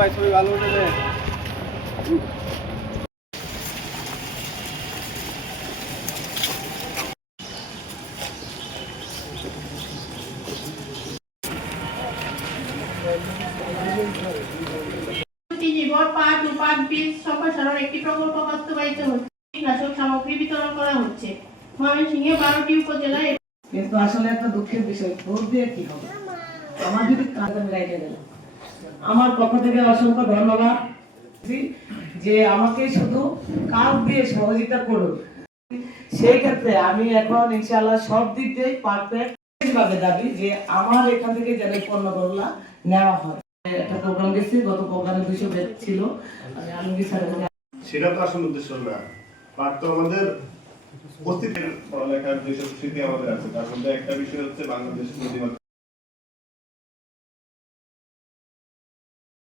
ভাই ছবি ভালো উঠেছে। পাট ও পাট বীজ সম্প্রসারণ একটি প্রকল্প বাস্তবায়িত হচ্ছে। কীটনাশক সামগ্রী বিতরণ করা হচ্ছে ময়মনসিংহে 12টি উপজেলায়। কিন্তু আসলে একটা দুঃখের বিষয়, ভোট দিয়ে কি হবে? আমার যদি কাজে লাইটে গেল, আমার পক্ষ থেকে অসংখ্য ধন্যবাদ যে আমাকে শুধু কাজ দিয়ে সহযোগিতা করুন। সেই ক্ষেত্রে আমি এখন ইনশাআল্লাহ সব দিক দিয়ে পারফেক্ট ভাবে দাবি যে আমার এখান থেকে যেন পণ্যগুলো নেওয়া হয়। একটা প্রোগ্রাম গেছি, গত প্রোগ্রামে 200 বেড ছিল, আমি সেটা তো আসল উদ্দেশ্য না। পাঠ তো আমাদের অস্তিত্বের পড়ালেখার যেসব স্মৃতি আমাদের আছে তার মধ্যে একটা বিষয় হচ্ছে বাংলাদেশ নদী